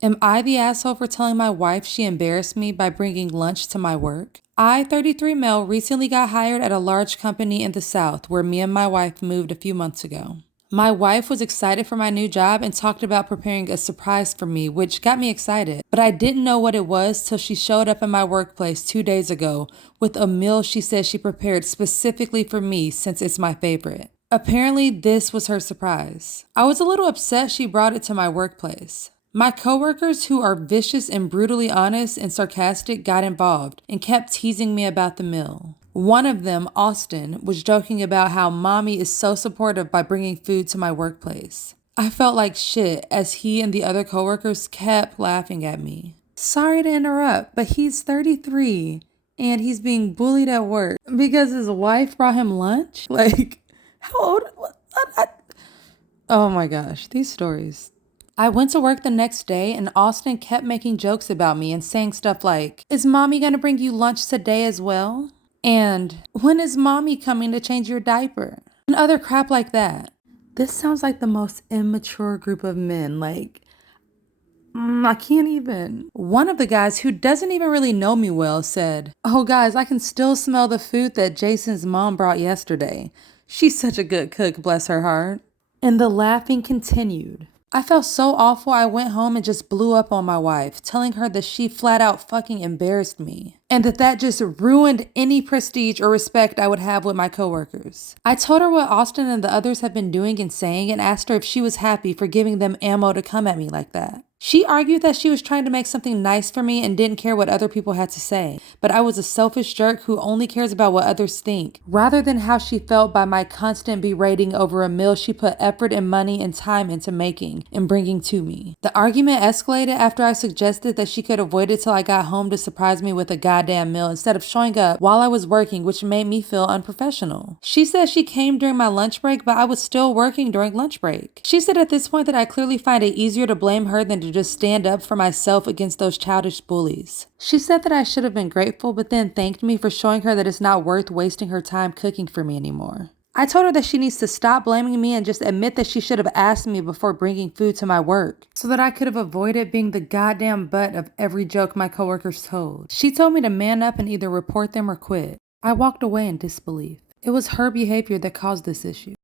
Am I the asshole for telling my wife she embarrassed me by bringing lunch to my work? I, 33 male, recently got hired at a large company in the South where me and my wife moved a few months ago. My wife was excited for my new job and talked about preparing a surprise for me, which got me excited. But I didn't know what it was till she showed up in my workplace 2 days ago with a meal she said she prepared specifically for me since it's my favorite. Apparently, this was her surprise. I was a little upset she brought it to my workplace. My coworkers, who are vicious and brutally honest and sarcastic, got involved and kept teasing me about the meal. One of them, Austin, was joking about how mommy is so supportive by bringing food to my workplace. I felt like shit as he and the other coworkers kept laughing at me. Sorry to interrupt, but he's 33 and he's being bullied at work because his wife brought him lunch? Like, how old? Oh my gosh, these stories. I went to work the next day and Austin kept making jokes about me and saying stuff like, "Is mommy gonna bring you lunch today as well?" And, "When is mommy coming to change your diaper?" And other crap like that. This sounds like the most immature group of men. I can't even. One of the guys who doesn't even really know me well said, "Oh guys, I can still smell the food that Jason's mom brought yesterday. She's such a good cook, bless her heart." And the laughing continued. I felt so awful I went home and just blew up on my wife, telling her that she flat out fucking embarrassed me. And that just ruined any prestige or respect I would have with my coworkers. I told her what Austin and the others have been doing and saying and asked her if she was happy for giving them ammo to come at me like that. She argued that she was trying to make something nice for me and didn't care what other people had to say, but I was a selfish jerk who only cares about what others think, rather than how she felt by my constant berating over a meal she put effort and money and time into making and bringing to me. The argument escalated after I suggested that she could have waited till I got home to surprise me with a goddamn meal instead of showing up while I was working, which made me feel unprofessional. She said she came during my lunch break, but I was still working during lunch break. She said at this point that I clearly find it easier to blame her than to just stand up for myself against those childish bullies. She said that I should have been grateful, but then thanked me for showing her that it's not worth wasting her time cooking for me anymore. I told her that she needs to stop blaming me and just admit that she should have asked me before bringing food to my work, so that I could have avoided being the goddamn butt of every joke my coworkers told. She told me to man up and either report them or quit. I walked away in disbelief. It was her behavior that caused this issue.